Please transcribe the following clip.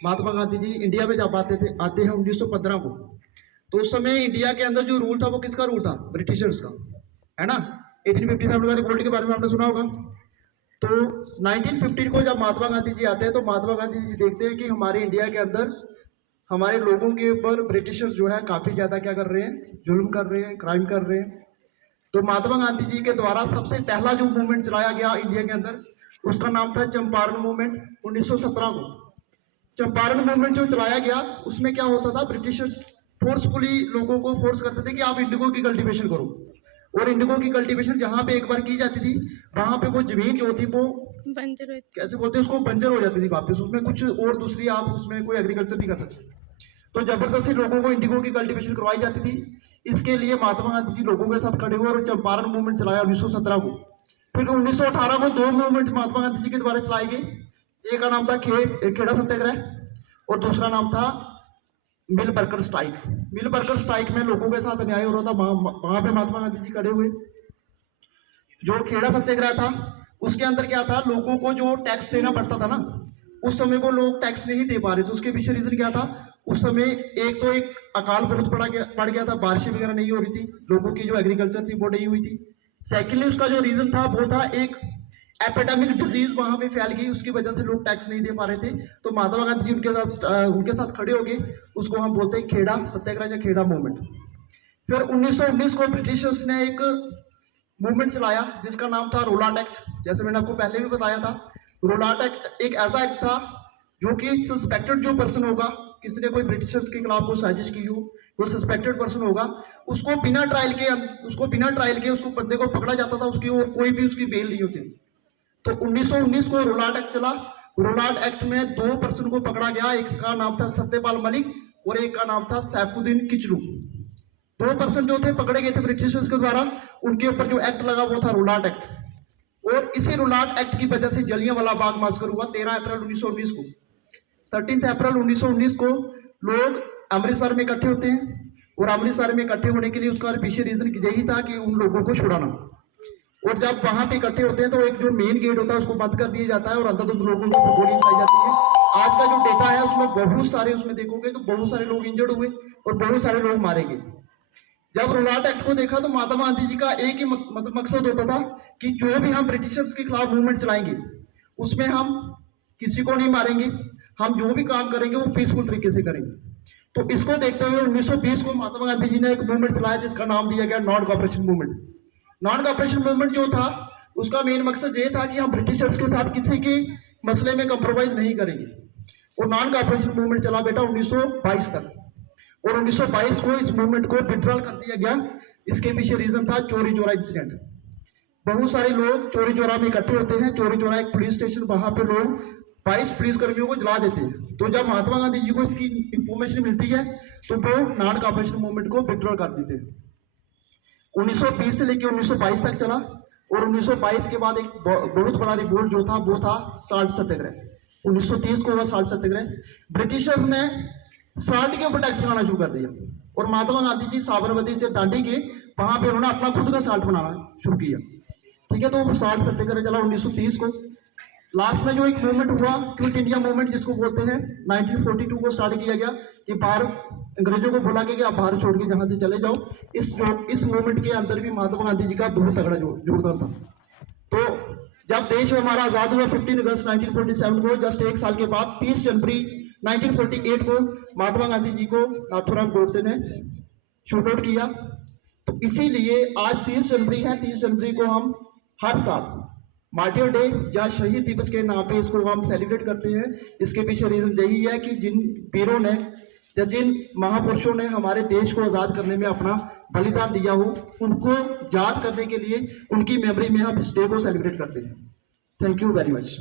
Mahatma Gandhi ji India में जब आते हैं 1915 को, तो उस समय इंडिया के अंदर जो रूल था वो किसका रूल था? ब्रिटिशर्स का, है ना। 1857 का रिवोल्ट के बारे में आपने सुना होगा। तो 1915 को जब महात्मा गांधी जी आते हैं तो महात्मा गांधी जी देखते हैं कि हमारे इंडिया के अंदर हमारे लोगों के ऊपर ब्रिटिशर्स जो है काफ़ी ज़्यादा क्या कर रहे हैं, जुल्म कर रहे हैं, क्राइम कर रहे हैं। तो महात्मा गांधी जी के द्वारा सबसे पहला जो मूवमेंट चलाया गया इंडिया के अंदर, उसका नाम था चंपारण मूवमेंट 1917 को। चंपारण मूवमेंट जो चलाया गया उसमें क्या होता था, ब्रिटिशर्स फोर्सफुली लोगों को फोर्स करते थे कि आप इंडिगो की कल्टीवेशन करो, और इंडिगो की कल्टीवेशन जहां पे एक बार की जाती थी वहां पे वो जमीन जो थी वो बंजर, कैसे बोलते हैं उसको, बंजर हो जाती थी वापस, उसमें कुछ और दूसरी आप उसमें कोई एग्रीकल्चर नहीं कर सकते। तो जबरदस्ती लोगों को इंडिगो की कल्टीवेशन करवाई जाती थी। इसके लिए महात्मा गांधी जी लोगों के साथ खड़े हुए और चंपारण मूवमेंट चलाया 1917 को। फिर 1918 को दो मूवमेंट महात्मा गांधी जी के द्वारा चलाए गए। एक का नाम था खेड़ा सत्याग्रह और दूसरा नाम था mill worker strike. Mill worker strike में लोगों के साथ अन्याय हो रहा था, वहां पे महात्मा गांधी जी खड़े हुए। जो खेड़ा सत्याग्रह था उसके अंदर क्या था, लोगों को जो टैक्स देना पड़ता था ना, उस समय वो लोग टैक्स नहीं दे पा रहे थे। उसके पीछे रीजन क्या था, उस समय एक अकाल बहुत पड़ गया था, बारिशें वगैरह नहीं हो रही थी, लोगों की जो एग्रीकल्चर थी वो नहीं हुई थी। सेकेंडली उसका जो रीजन था वो था एक एपिडेमिक डिजीज वहां पे फैल गई, उसकी वजह से लोग टैक्स नहीं दे पा रहे थे। तो महात्मा गांधी जी उनके साथ खड़े हो गए। उसको हम बोलते हैं खेड़ा सत्याग्रह या खेड़ा मूवमेंट। फिर 1919 को ब्रिटिशर्स ने एक मूवमेंट चलाया जिसका नाम था रोलाट एक्ट। जैसे मैंने आपको पहले भी बताया था, रोलाट एक्ट एक ऐसा एक्ट था जो कि सस्पेक्टेड जो पर्सन होगा, किसी ने कोई ब्रिटिशर्स के खिलाफ कोई साजिश की हो, वो सस्पेक्टेड पर्सन होगा, उसको बिना ट्रायल के उसको बंदे को पकड़ा जाता था, उसकी और कोई भी उसकी बेल नहीं होती। तो 1919 को रोलाट एक्ट चला। रोलाट एक्ट में दो पर्सन को पकड़ा गया, एक का नाम था सत्यपाल मलिक और एक का नाम था सैफुद्दीन किचलू। दो पर्सन जो थे पकड़े गए थे ब्रिटिशर्स के द्वारा, उनके ऊपर जो एक्ट लगा वो था रोलाट एक्ट। और इसी रोलाट एक्ट की वजह से जलियांवाला बाग मास्कर हुआ 13 अप्रैल 1919 को। 13 अप्रैल 1919 को लोग अमृतसर में इकट्ठे होते हैं, और अमृतसर में इकट्ठे होने के लिए उसका पीछे रीजन यही था कि उन लोगों को छुड़ाना। और जब वहां पे इकट्ठे होते हैं तो एक जो मेन गेट होता है उसको बंद कर दिया जाता है और अंदर लोगों को गोली चलाई जाती है। आज का जो डेटा है उसमें बहुत सारे, उसमें देखोगे तो बहुत सारे लोग इंजर्ड हुए और बहुत सारे लोग मारे गए। जब रोलाट एक्ट को देखा तो महात्मा गांधी जी का एक ही मकसद होता था कि जो भी हम ब्रिटिशर्स के खिलाफ मूवमेंट चलाएंगे उसमें हम किसी को नहीं मारेंगे, हम जो भी काम करेंगे वो पीसफुल तरीके से करेंगे। तो इसको देखते हुए 1920 को महात्मा गांधी जी ने एक मूवमेंट चलाया जिसका नाम दिया गया non cooperation movement. Non cooperation movement जो था उसका मेन मकसद ये था कि हम ब्रिटिशर्स के साथ किसी के मसले में कंप्रोमाइज नहीं करेंगे। और नॉन कॉपरेशन मूवमेंट चला बेटा 1922 तक, और 1922 को इस मूवमेंट को विड्रॉल कर दिया गया। इसके पीछे रीजन था चोरी चोरा इंसिडेंट। बहुत सारे लोग चोरी चोरा में इकट्ठे होते हैं, चोरी चोरा एक पुलिस स्टेशन, वहां पे लोग 22 पुलिस कर्मियों को जला देते हैं। तो जब महात्मा गांधी जी को इसकी इंफॉर्मेशन मिलती है तो वो नॉन कॉपरेशन मूवमेंट को विड्रॉल कर देते हैं। 1920 से लेकर 1922 तक चला, और 1922 के बाद एक बहुत बड़ा रिवोल्ट जो था वो था साल्ट सत्याग्रह। 1930 को हुआ साल्ट सत्याग्रह। ब्रिटिशर्स ने साल्ट के ऊपर टैक्स लगाना शुरू कर दिया, और महात्मा गांधी जी साबरमती से दांडी के वहां पे उन्होंने अपना खुद का साल्ट बनाना शुरू किया। ठीक है, तो साल्ट सत्याग्रह चला 1930 को। लास्ट में जो एक मूवमेंट हुआ क्विट इंडिया मूवमेंट जिसको बोलते हैं, 1942 को स्टार्ट किया गया कि भारत, अंग्रेजों को बोला गया कि आप भारत छोड़ के जहां से चले जाओ। इस मूवमेंट के अंदर भी महात्मा गांधी जी का बहुत तगड़ा योगदान था। तो जब देश हमारा आजाद हुआ 15 अगस्त 1947 को, जस्ट एक साल के बाद 30 जनवरी 1948 को महात्मा गांधी जी को नाथूराम गोडसे ने शूट आउट किया। तो इसीलिए आज 30 जनवरी है, 30 जनवरी को हम हर साल मार्टियर डे या शहीद दिवस के नाम पे इसको हम सेलिब्रेट करते हैं। इसके पीछे रीजन यही है कि जिन वीरों ने या जिन महापुरुषों ने हमारे देश को आजाद करने में अपना बलिदान दिया हो, उनको याद करने के लिए उनकी मेमोरी में हम इस डे को सेलिब्रेट करते हैं। Thank you very much.